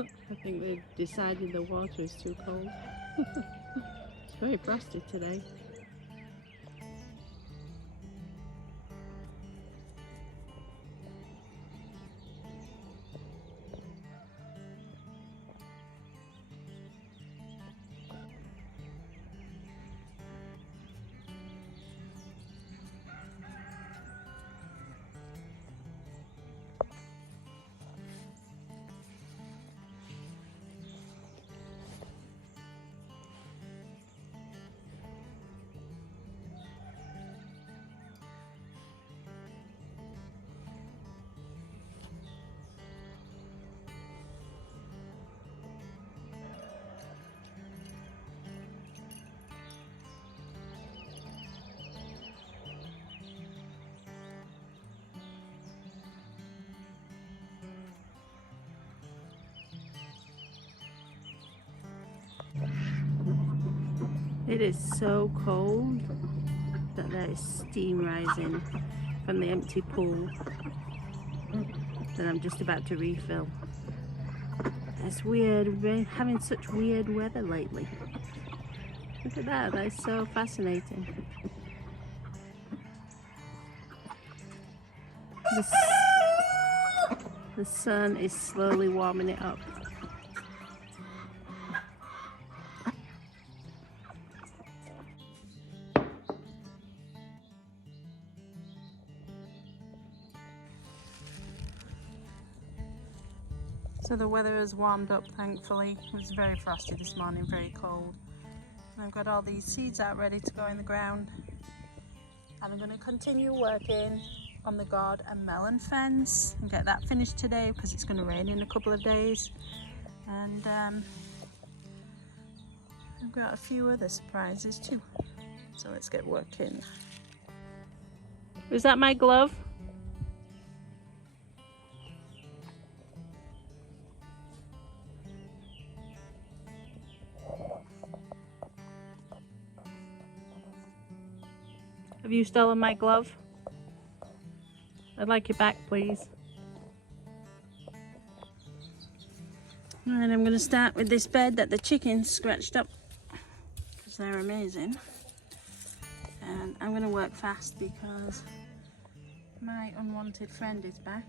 I think they've decided the water is too cold. It's very frosty today. It is so cold that there is steam rising from the empty pool that I'm just about to refill. It's weird, we're having such weird weather lately. Look at that, that is so fascinating. The sun is slowly warming it up. So the weather has warmed up, thankfully. It was very frosty this morning, very cold. And I've got all these seeds out ready to go in the ground. And I'm going to continue working on the gourd and melon fence and get that finished today because it's going to rain in a couple of days. And I've got a few other surprises too. So let's get working. Was that my glove? Have you stolen my glove? I'd like it back, please. And I'm going to start with this bed that the chickens scratched up because they're amazing. And I'm going to work fast because my unwanted friend is back.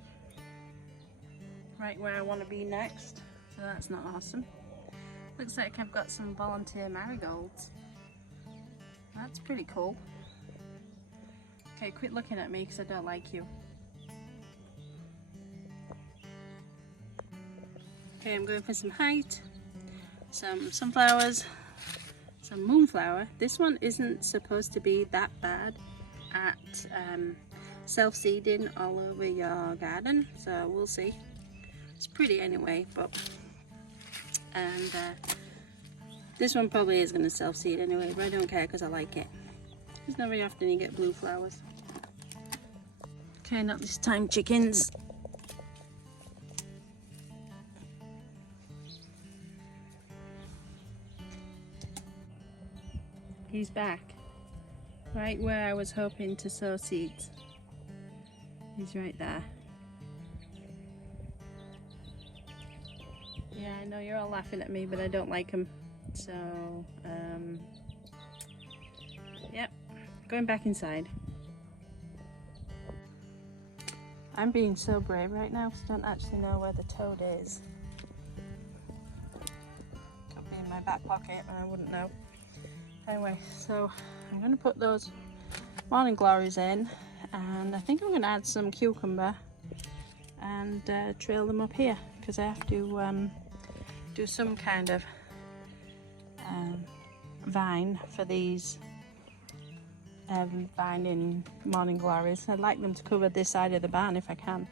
Right where I want to be next. So that's not awesome. Looks like I've got some volunteer marigolds. That's pretty cool. Okay, quit looking at me because I don't like you. Okay, I'm going for some height, some sunflowers, some moonflower. This one isn't supposed to be that bad at self-seeding all over your garden, so we'll see. It's pretty anyway, but this one probably is going to self-seed anyway, but I don't care because I like it. It's not very often you get blue flowers. Okay, not this time, chickens. He's back, right where I was hoping to sow seeds. He's right there. Yeah, I know you're all laughing at me, but I don't like him. So, yep, going back inside. I'm being so brave right now because I don't actually know where the toad is. Could be in my back pocket and I wouldn't know. Anyway, so I'm going to put those morning glories in, and I think I'm going to add some cucumber and trail them up here because I have to do some kind of vine for these vining morning glories. I'd like them to cover this side of the barn if I can,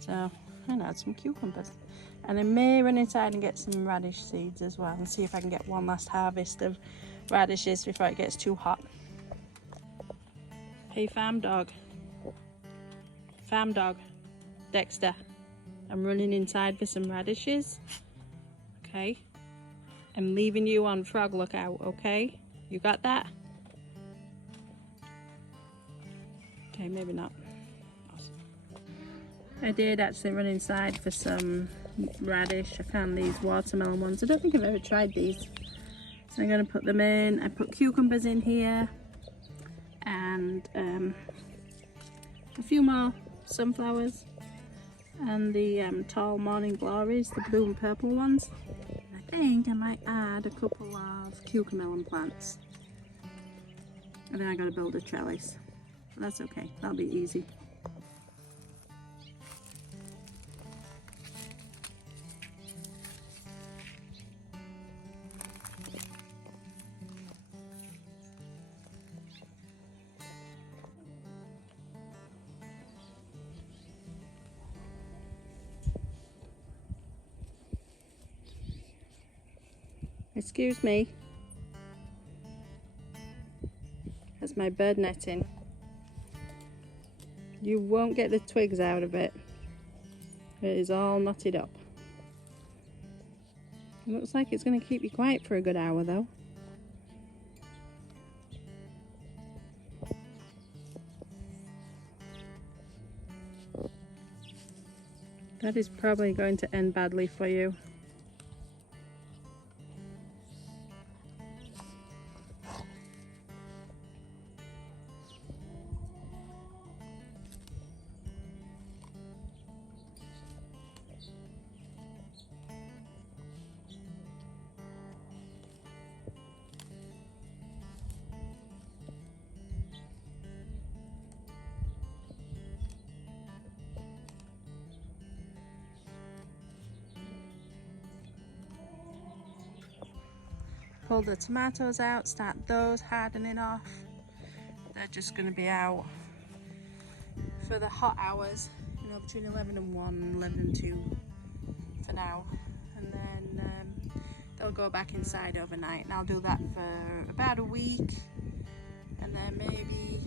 so I'm going to add some cucumbers, and I may run inside and get some radish seeds as well and see if I can get one last harvest of radishes before it gets too hot. Hey farm dog, Dexter, I'm running inside for some radishes. Okay, I'm leaving you on frog lookout. Okay, you got that? Okay, maybe not. Awesome. I did actually run inside for some radish. I found these watermelon ones. I don't think I've ever tried these. So I'm going to put them in. I put cucumbers in here and a few more sunflowers and the tall morning glories, the blue and purple ones. I think I might add a couple of cucumber plants. And then I got to build a trellis. But that's okay, that'll be easy. Excuse me. That's my bird netting. You won't get the twigs out of it. It is all knotted up. It looks like it's going to keep you quiet for a good hour though. That is probably going to end badly for you. Pull the tomatoes out, start those hardening off. They're just going to be out for the hot hours, you know, between 11 and 1, 11 and 2 for now. And then they'll go back inside overnight. And I'll do that for about a week. And then maybe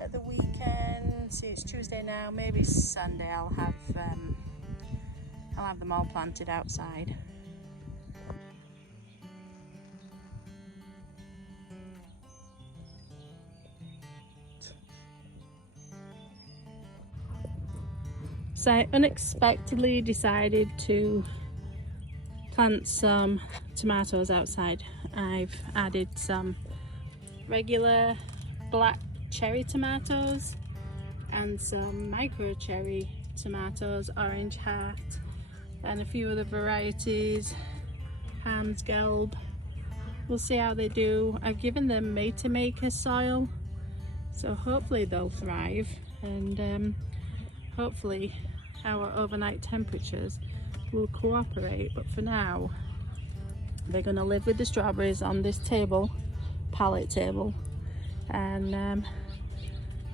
at the weekend, see it's Tuesday now, maybe Sunday I'll have them all planted outside. So I unexpectedly decided to plant some tomatoes outside. I've added some regular black cherry tomatoes and some micro cherry tomatoes, orange heart, and a few other varieties, Ham's Gelb. We'll see how they do. I've given them made to maker soil, so hopefully they'll thrive, and hopefully our overnight temperatures will cooperate. But for now, they're going to live with the strawberries on this table, pallet table, and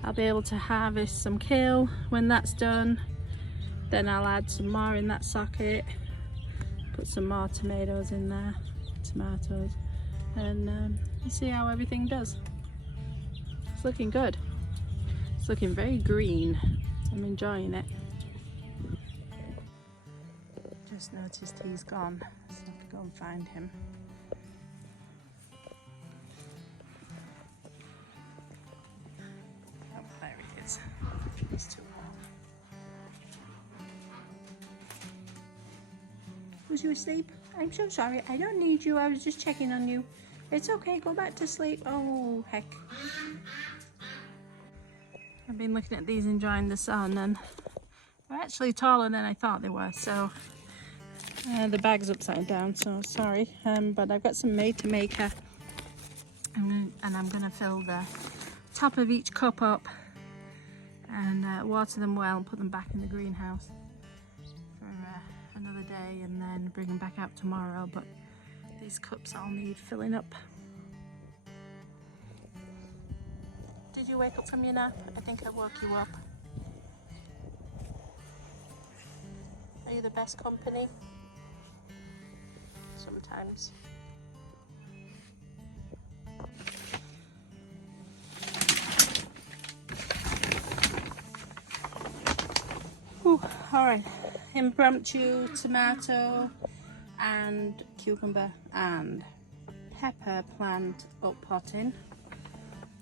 I'll be able to harvest some kale when that's done. Then I'll add some more in that socket, put some more tomatoes in there, and we'll see how everything does. It's looking good. It's looking very green. I'm enjoying it. Just noticed he's gone, so I have to go and find him. Oh, there he is. He's too warm. Was you asleep? I'm so sorry. I don't need you. I was just checking on you. It's okay. Go back to sleep. Oh, heck. I've been looking at these enjoying the sun, and they're actually taller than I thought they were, so the bag's upside down, so sorry, but I've got some made to maker, and I'm going to fill the top of each cup up and water them well and put them back in the greenhouse for another day, and then bring them back out tomorrow. But these cups all need filling up. Did you wake up from your nap? I think I woke you up. Are you the best company? Sometimes. Whew, all right, impromptu tomato and cucumber and pepper plant up potting.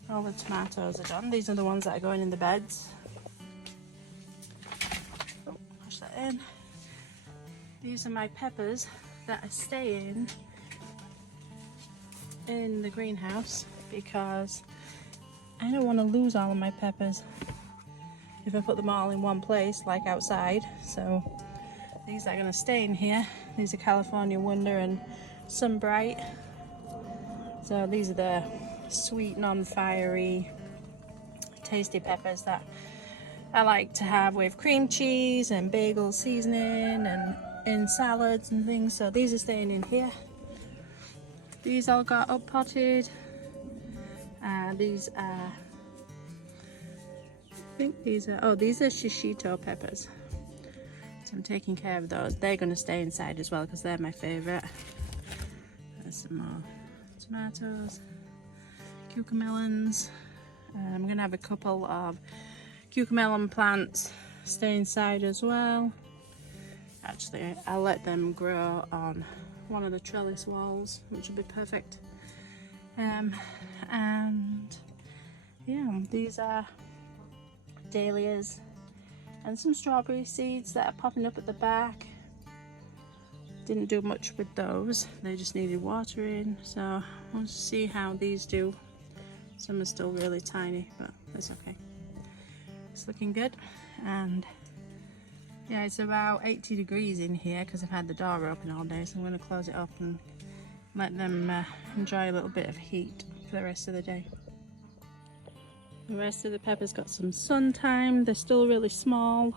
All the tomatoes are done. These are the ones that are going in the beds. that in. These are my peppers that are staying in the greenhouse because I don't want to lose all of my peppers if I put them all in one place like outside. So these are going to stay in here. These are California Wonder and Sunbright. So these are the sweet, non-fiery, tasty peppers that I like to have with cream cheese and bagel seasoning and in salads and things. So these are staying in here. These all got up potted. These are, I think these are, oh, these are shishito peppers. So I'm taking care of those. They're going to stay inside as well because they're my favorite. There's some more tomatoes, cucamelons. I'm going to have a couple of cucamelon plants stay inside as well. Actually, I'll let them grow on one of the trellis walls, which will be perfect. And yeah, these are dahlias and some strawberry seeds that are popping up at the back. Didn't do much with those, they just needed watering, so we'll see how these do. Some are still really tiny, but that's okay. It's looking good. And yeah, it's about 80 degrees in here because I've had the door open all day, so I'm going to close it up and let them enjoy a little bit of heat for the rest of the day. The rest of the peppers got some sun time. They're still really small.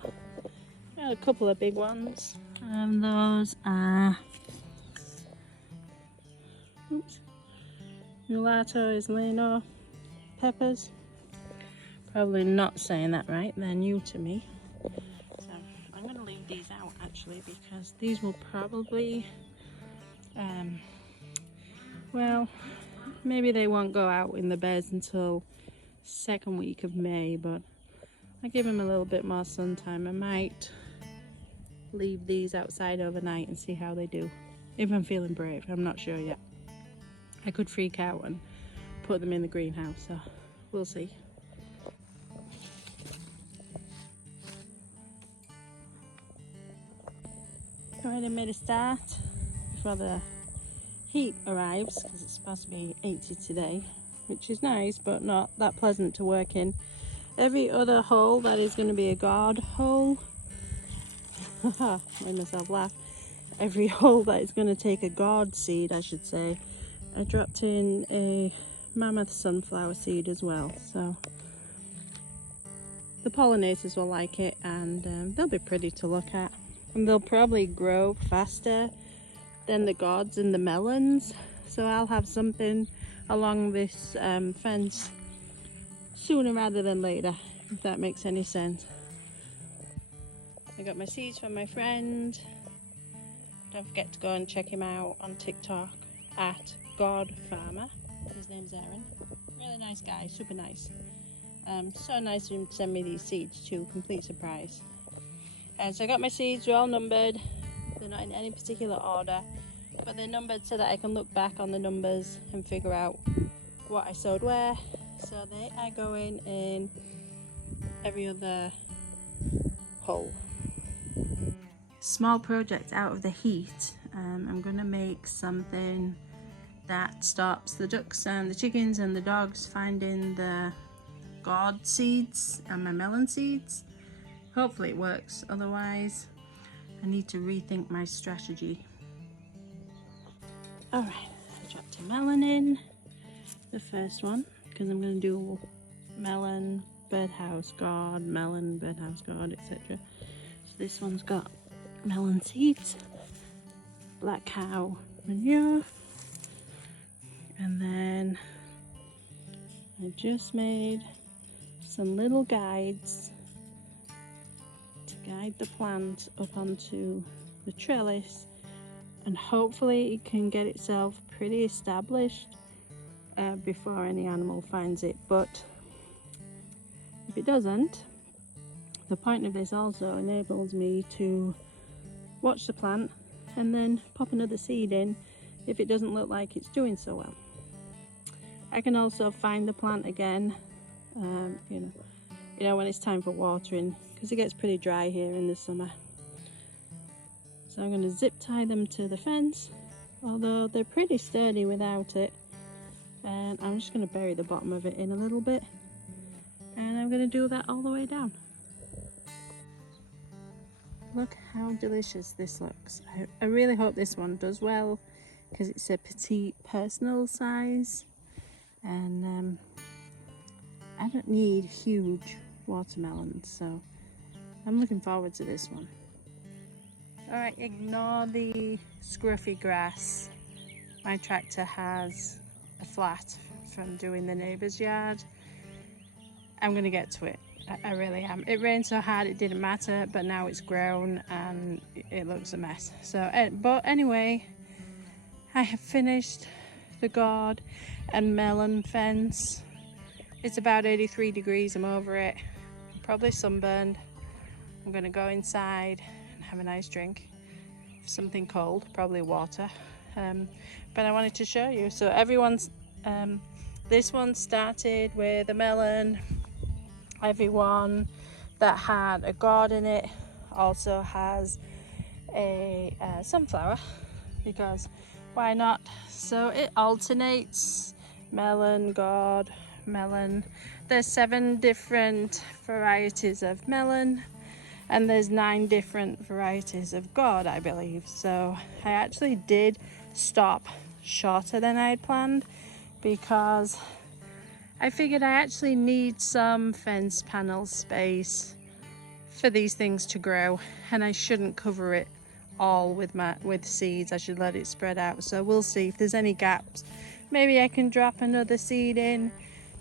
Got a couple of big ones, and those are mulatto isleno peppers. Probably not saying that right, they're new to me. So I'm going to leave these out actually because these will probably, well, maybe they won't go out in the beds until second week of May, but I give them a little bit more sun time. I might leave these outside overnight and see how they do. If I'm feeling brave, I'm not sure yet. I could freak out and put them in the greenhouse, so we'll see. Alright, I made a start before the heat arrives because it's supposed to be 80 today, which is nice but not that pleasant to work in. Every other hole that is going to be a gourd hole, made myself laugh. Every hole that is going to take a gourd seed, I should say, I dropped in a mammoth sunflower seed as well, so the pollinators will like it, and they'll be pretty to look at, and they'll probably grow faster than the gourds and the melons, so I'll have something along this fence sooner rather than later, if that makes any sense. I got my seeds from my friend. Don't forget to go and check him out on TikTok at Gourd Farmer. His name's Aaron. Really nice guy, super nice. So nice of him to send me these seeds too, complete surprise. So I got my seeds, they're all numbered. They're not in any particular order, but they're numbered so that I can look back on the numbers and figure out what I sowed where. So they are going in every other hole. Small project out of the heat. I'm going to make something that stops the ducks and the chickens and the dogs finding the gourd seeds and my melon seeds. Hopefully it works, otherwise I need to rethink my strategy. Alright, I dropped a melon in, the first one, because I'm going to do melon, birdhouse, gourd, melon, birdhouse, gourd, etc. So this one's got melon seeds, black cow manure, and then I just made some little guides to guide the plant up onto the trellis, and hopefully it can get itself pretty established before any animal finds it. But if it doesn't, the point of this also enables me to watch the plant and then pop another seed in if it doesn't look like it's doing so well. I can also find the plant again, you know when it's time for watering, because it gets pretty dry here in the summer. So I'm going to zip tie them to the fence, although they're pretty sturdy without it. And I'm just going to bury the bottom of it in a little bit, and I'm going to do that all the way down. Look how delicious this looks. I really hope this one does well, because it's a petite personal size, and I don't need huge watermelons, so I'm looking forward to this one. Alright, ignore the scruffy grass. My tractor has a flat from doing the neighbour's yard. I'm going to get to it. I really am. It rained so hard it didn't matter, but now it's grown and it looks a mess. So, but anyway, I have finished the gourd and melon fence. It's about 83 degrees. I'm over it. I'm probably sunburned. I'm going to go inside and have a nice drink. Something cold, probably water. But I wanted to show you. So everyone's, this one started with a melon. Everyone that had a gourd in it also has a sunflower, because why not? So it alternates, melon, gourd, melon. There's 7 different varieties of melon, and there's 9 different varieties of gourd, I believe. So I actually did stop shorter than I had planned, because I figured I actually need some fence panel space for these things to grow, and I shouldn't cover it all with seeds. I should let it spread out. So we'll see if there's any gaps. Maybe I can drop another seed in.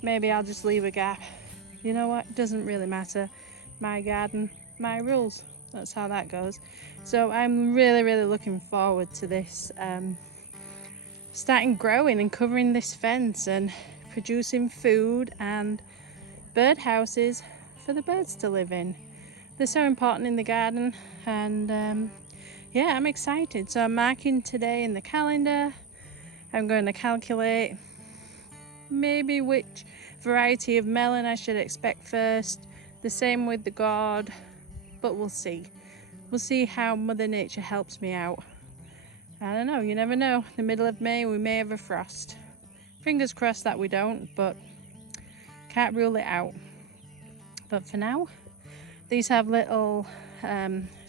Maybe I'll just leave a gap. You know what? It doesn't really matter. My garden, my rules. That's how that goes. So I'm really looking forward to this starting growing and covering this fence and producing food and bird houses for the birds to live in. They're so important in the garden, and yeah, I'm excited. So I'm marking today in the calendar. I'm going to calculate maybe which variety of melon I should expect first. The same with the gourd, but we'll see. We'll see how Mother Nature helps me out. I don't know, you never know. The middle of May we may have a frost. Fingers crossed that we don't, but can't rule it out. But for now, these have little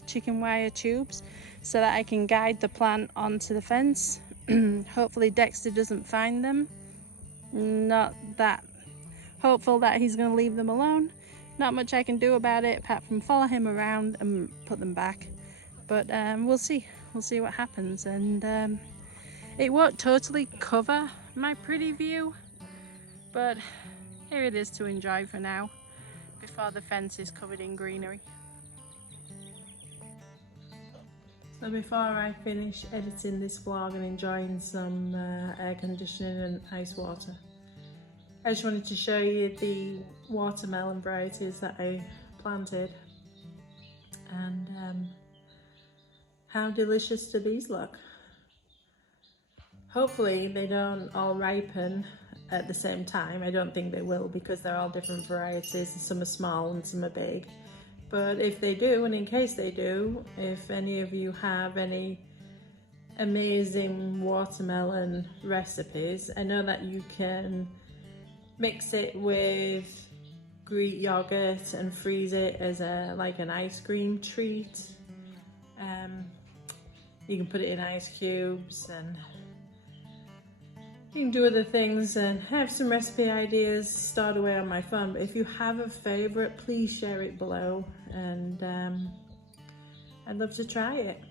chicken wire tubes so that I can guide the plant onto the fence. Hopefully Dexter doesn't find them. Not that hopeful that he's going to leave them alone. Not much I can do about it apart from follow him around and put them back. But we'll see. We'll see what happens. And it won't totally cover my pretty view, but here it is to enjoy for now before the fence is covered in greenery. So before I finish editing this vlog and enjoying some air conditioning and ice water, I just wanted to show you the watermelon varieties that I planted, and how delicious do these look. Hopefully they don't all ripen at the same time. I don't think they will, because they're all different varieties. Some are small and some are big. But if they do, and in case they do, if any of you have any amazing watermelon recipes, I know that you can mix it with Greek yogurt and freeze it as like an ice cream treat. You can put it in ice cubes, and you can do other things, and have some recipe ideas stored away on my phone. But if you have a favorite, please share it below, and I'd love to try it.